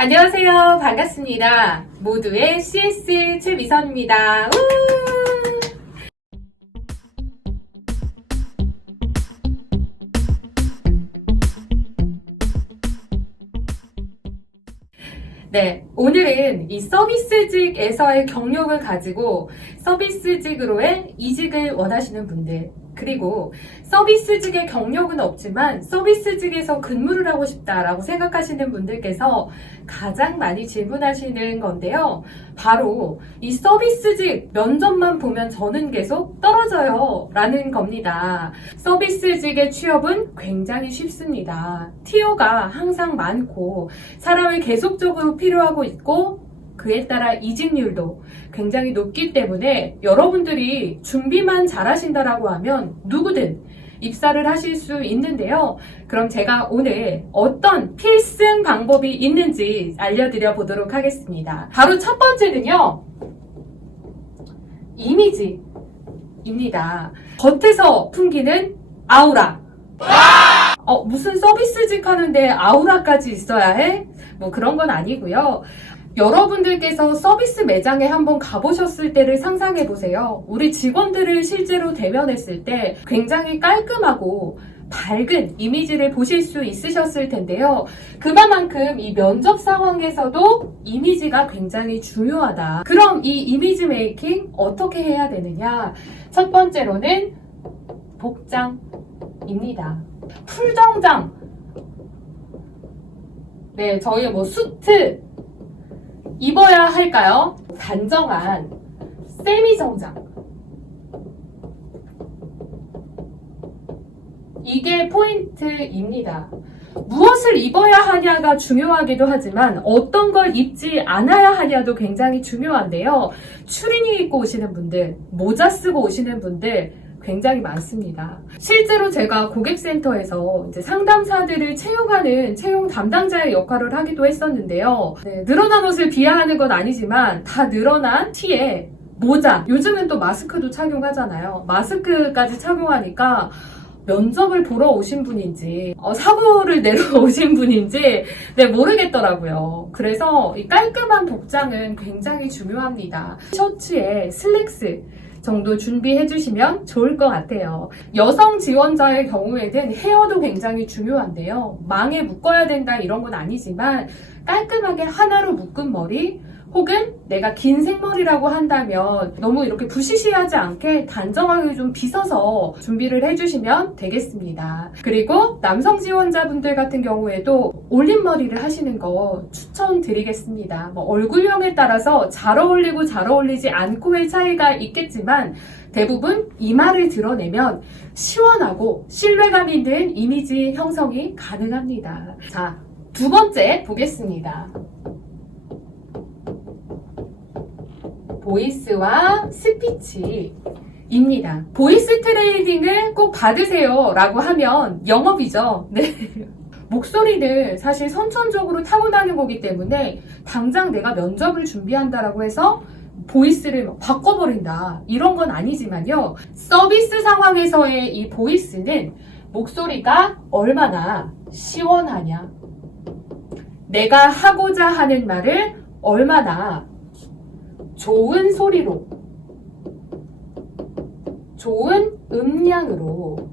안녕하세요. 반갑습니다. 모두의 CS 최미선입니다. 우! 네, 오늘은 이 서비스직에서의 경력을 가지고 서비스직으로의 이직을 원하시는 분들, 그리고 서비스직의 경력은 없지만 서비스직에서 근무를 하고 싶다라고 생각하시는 분들께서 가장 많이 질문하시는 건데요. 바로 이 서비스직 면접만 보면 저는 계속 떨어져요 라는 겁니다. 서비스직의 취업은 굉장히 쉽습니다. 티오가 항상 많고 사람을 계속적으로 필요하고 있고 그에 따라 이직률도 굉장히 높기 때문에 여러분들이 준비만 잘하신다라고 하면 누구든 입사를 하실 수 있는데요. 그럼 제가 오늘 어떤 필승 방법이 있는지 알려드려 보도록 하겠습니다. 바로 첫 번째는요. 이미지입니다. 겉에서 풍기는 아우라. 무슨 서비스직 하는데 아우라까지 있어야 해? 뭐 그런 건 아니고요. 여러분들께서 서비스 매장에 한번 가보셨을 때를 상상해 보세요. 우리 직원들을 실제로 대면했을 때 굉장히 깔끔하고 밝은 이미지를 보실 수 있으셨을 텐데요. 그만큼 이 면접 상황에서도 이미지가 굉장히 중요하다. 그럼 이 이미지 메이킹 어떻게 해야 되느냐? 첫 번째로는 복장입니다. 풀정장. 네, 저희 수트 입어야 할까요? 단정한 세미 정장. 이게 포인트입니다. 무엇을 입어야 하냐가 중요하기도 하지만 어떤 걸 입지 않아야 하냐도 굉장히 중요한데요. 추리닝 입고 오시는 분들, 모자 쓰고 오시는 분들 굉장히 많습니다. 실제로 제가 고객센터에서 이제 상담사들을 채용하는 채용 담당자의 역할을 하기도 했었는데요. 네, 늘어난 옷을 비하하는 건 아니지만 다 늘어난 티에 모자, 요즘은 또 마스크도 착용하잖아요. 마스크까지 착용하니까 면접을 보러 오신 분인지 사고를 내러 오신 분인지 모르겠더라고요. 그래서 이 깔끔한 복장은 굉장히 중요합니다. 셔츠에 슬랙스 정도 준비해 주시면 좋을 것 같아요. 여성 지원자의 경우에는 헤어도 굉장히 중요한데요. 망에 묶어야 된다 이런 건 아니지만 깔끔하게 하나로 묶은 머리, 혹은 내가 긴 생머리라고 한다면 너무 이렇게 부시시하지 않게 단정하게 좀 빗어서 준비를 해주시면 되겠습니다. 그리고 남성 지원자분들 같은 경우에도 올림머리를 하시는 거 추천드리겠습니다. 얼굴형에 따라서 잘 어울리고 잘 어울리지 않고의 차이가 있겠지만 대부분 이마를 드러내면 시원하고 신뢰감 있는 이미지 형성이 가능합니다. 자, 두 번째 보겠습니다. 보이스와 스피치입니다. 보이스 트레이닝을 꼭 받으세요 라고 하면 영업이죠. 네. 목소리는 사실 선천적으로 타고나는 거기 때문에 당장 내가 면접을 준비한다라고 해서 보이스를 바꿔버린다 이런 건 아니지만요. 서비스 상황에서의 이 보이스는 목소리가 얼마나 시원하냐, 내가 하고자 하는 말을 얼마나 좋은 소리로, 좋은 음량으로,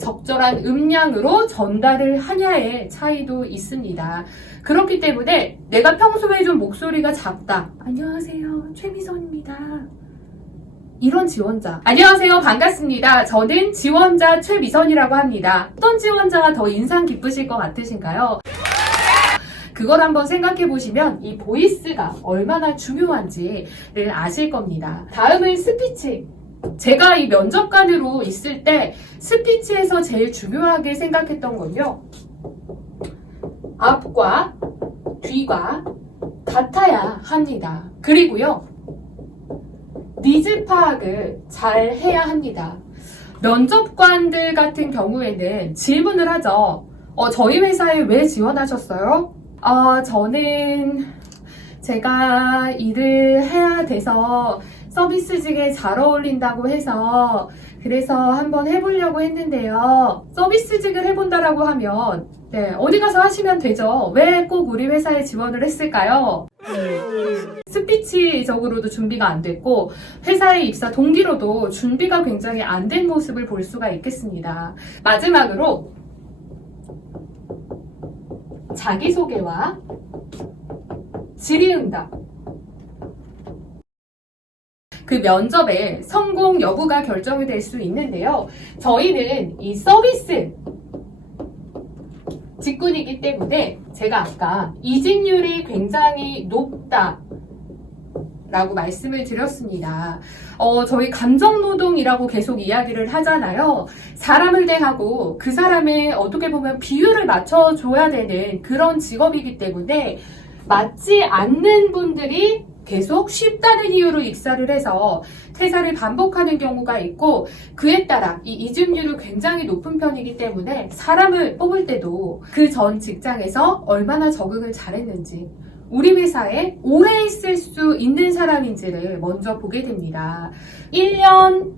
적절한 음량으로 전달을 하냐의 차이도 있습니다. 그렇기 때문에 내가 평소에 좀 목소리가 작다. 안녕하세요, 최미선입니다. 이런 지원자. 안녕하세요, 반갑습니다. 저는 지원자 최미선이라고 합니다. 어떤 지원자가 더 인상 깊으실 것 같으신가요? 그걸 한번 생각해 보시면 이 보이스가 얼마나 중요한지를 아실 겁니다. 다음은 스피치. 제가 이 면접관으로 있을 때 스피치에서 제일 중요하게 생각했던 건요. 앞과 뒤가 같아야 합니다. 그리고요. 니즈 파악을 잘 해야 합니다. 면접관들 같은 경우에는 질문을 하죠. 저희 회사에 왜 지원하셨어요? 저는 제가 일을 해야 돼서 서비스직에 잘 어울린다고 해서 그래서 한번 해보려고 했는데요. 서비스직을 해본다라고 하면 어디 가서 하시면 되죠. 왜 꼭 우리 회사에 지원을 했을까요? 스피치적으로도 준비가 안 됐고 회사에 입사 동기로도 준비가 굉장히 안 된 모습을 볼 수가 있겠습니다. 마지막으로 자기소개와 질의응답, 그 면접의 성공 여부가 결정이 될 수 있는데요. 저희는 이 서비스 직군이기 때문에 제가 아까 이직률이 굉장히 높다 라고 말씀을 드렸습니다. 저희 감정노동이라고 계속 이야기를 하잖아요. 사람을 대하고 그 사람의 어떻게 보면 비율을 맞춰줘야 되는 그런 직업이기 때문에 맞지 않는 분들이 계속 쉽다는 이유로 입사를 해서 퇴사를 반복하는 경우가 있고 그에 따라 이 이직률이 굉장히 높은 편이기 때문에 사람을 뽑을 때도 그 전 직장에서 얼마나 적응을 잘했는지 우리 회사에 오래 있을 수 있는 사람인지를 먼저 보게 됩니다. 1년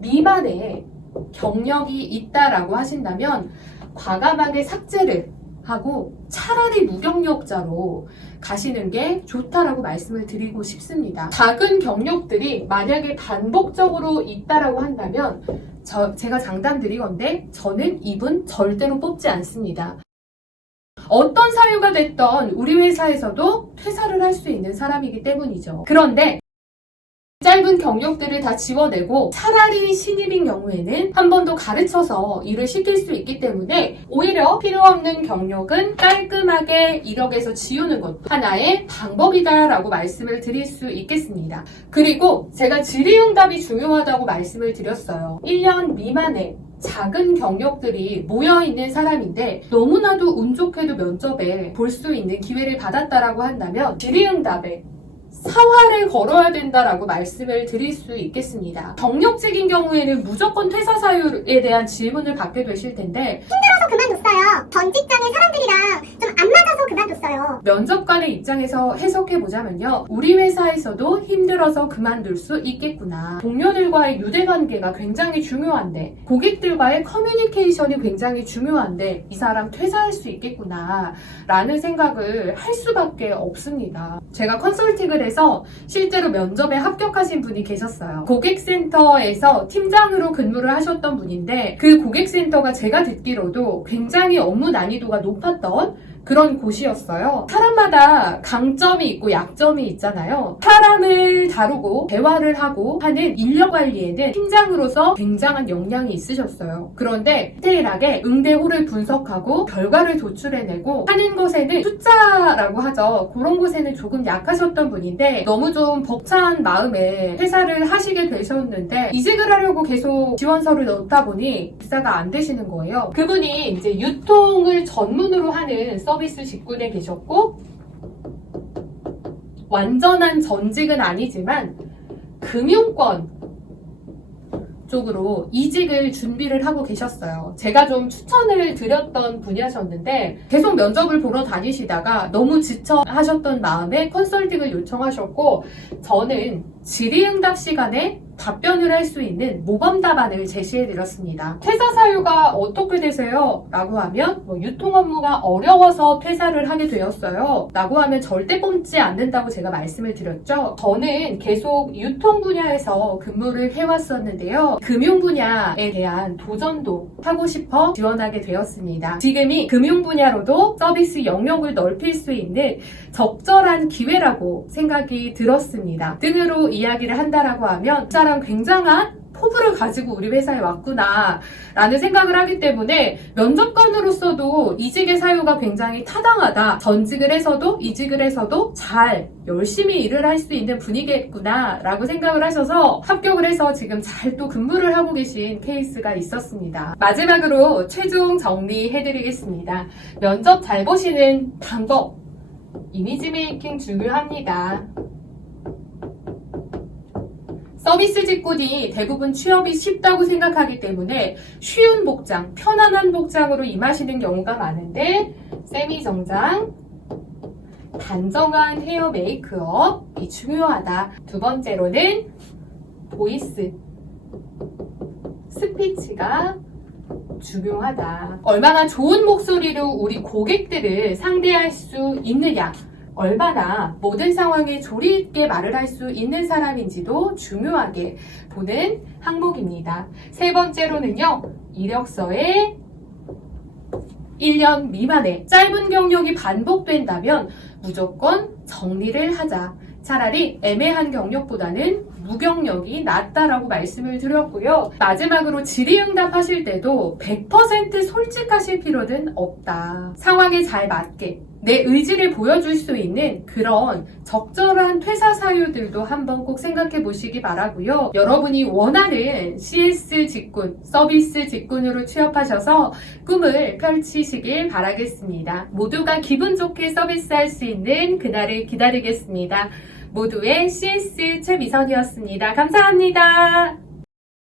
미만의 경력이 있다라고 하신다면 과감하게 삭제를 하고 차라리 무경력자로 가시는 게 좋다라고 말씀을 드리고 싶습니다. 작은 경력들이 만약에 반복적으로 있다라고 한다면 제가 장담 드리건데 저는 이분 절대로 뽑지 않습니다. 어떤 사유가 됐던 우리 회사에서도 퇴사를 할 수 있는 사람이기 때문이죠. 그런데 짧은 경력들을 다 지워내고 차라리 신입인 경우에는 한 번 더 가르쳐서 일을 시킬 수 있기 때문에 오히려 필요 없는 경력은 깔끔하게 이력에서 지우는 것도 하나의 방법이다라고 말씀을 드릴 수 있겠습니다. 그리고 제가 질의응답이 중요하다고 말씀을 드렸어요. 1년 미만의 작은 경력들이 모여있는 사람인데 너무나도 운 좋게도 면접에 볼 수 있는 기회를 받았다라고 한다면 질의응답에 사활을 걸어야 된다라고 말씀을 드릴 수 있겠습니다. 경력직인 경우에는 무조건 퇴사 사유에 대한 질문을 받게 되실 텐데 힘들어서 그만뒀어요. 전 직장의 사람들이랑 좀 안 맞아서 그만뒀어요. 면접관의 입장에서 해석해보자면요. 우리 회사에서도 힘들어서 그만둘 수 있겠구나. 동료들과의 유대관계가 굉장히 중요한데 고객들과의 커뮤니케이션이 굉장히 중요한데 이 사람 퇴사할 수 있겠구나 라는 생각을 할 수밖에 없습니다. 제가 컨설팅을 해서 실제로 면접에 합격하신 분이 계셨어요. 고객센터에서 팀장으로 근무를 하셨던 분인데 그 고객센터가 제가 듣기로도 굉장히 업무 난이도가 높았던 그런 곳이었어요. 사람마다 강점이 있고 약점이 있잖아요. 사람을 다루고 대화를 하고 하는 인력 관리에는 팀장으로서 굉장한 역량이 있으셨어요. 그런데 디테일하게 응대호를 분석하고 결과를 도출해내고 하는 것에는 숫자라고 하죠. 그런 곳에는 조금 약하셨던 분인데 너무 좀 벅찬 마음에 퇴사를 하시게 되셨는데 이직을 하려고 계속 지원서를 넣다 보니 입사가 안 되시는 거예요. 그분이 이제 유통을 전문으로 하는 서비스 직군에 계셨고 완전한 전직은 아니지만 금융권 쪽으로 이직을 준비를 하고 계셨어요. 제가 좀 추천을 드렸던 분이셨는데 계속 면접을 보러 다니시다가 너무 지쳐 하셨던 마음에 컨설팅을 요청하셨고 저는 질의응답 시간에 답변을 할 수 있는 모범 답안을 제시해드렸습니다. 퇴사 사유가 어떻게 되세요? 라고 하면 유통 업무가 어려워서 퇴사를 하게 되었어요. 라고 하면 절대 뽑지 않는다고 제가 말씀을 드렸죠. 저는 계속 유통 분야에서 근무를 해왔었는데요. 금융 분야에 대한 도전도 하고 싶어 지원하게 되었습니다. 지금이 금융 분야로도 서비스 영역을 넓힐 수 있는 적절한 기회라고 생각이 들었습니다. 등으로 이야기를 한다라고 하면 이 사람 굉장한 포부를 가지고 우리 회사에 왔구나 라는 생각을 하기 때문에 면접관으로서도 이직의 사유가 굉장히 타당하다. 전직을 해서도 이직을 해서도 잘 열심히 일을 할 수 있는 분이겠구나 라고 생각을 하셔서 합격을 해서 지금 잘 또 근무를 하고 계신 케이스가 있었습니다. 마지막으로 최종 정리해드리겠습니다. 면접 잘 보시는 방법, 이미지 메이킹 중요합니다. 서비스 직군이 대부분 취업이 쉽다고 생각하기 때문에 쉬운 복장, 편안한 복장으로 임하시는 경우가 많은데 세미 정장, 단정한 헤어 메이크업이 중요하다. 두 번째로는 보이스, 스피치가 중요하다. 얼마나 좋은 목소리로 우리 고객들을 상대할 수 있느냐, 얼마나 모든 상황에 조리 있게 말을 할 수 있는 사람인지도 중요하게 보는 항목입니다. 세 번째로는요, 이력서에 1년 미만의 짧은 경력이 반복된다면 무조건 정리를 하자. 차라리 애매한 경력보다는 무경력이 낫다라고 말씀을 드렸고요. 마지막으로 질의응답 하실 때도 100% 솔직하실 필요는 없다. 상황에 잘 맞게 내 의지를 보여줄 수 있는 그런 적절한 퇴사 사유들도 한번 꼭 생각해 보시기 바라고요. 여러분이 원하는 CS 직군, 서비스 직군으로 취업하셔서 꿈을 펼치시길 바라겠습니다. 모두가 기분 좋게 서비스할 수 있는 그날을 기다리겠습니다. 모두의 CS 최미선이었습니다. 감사합니다.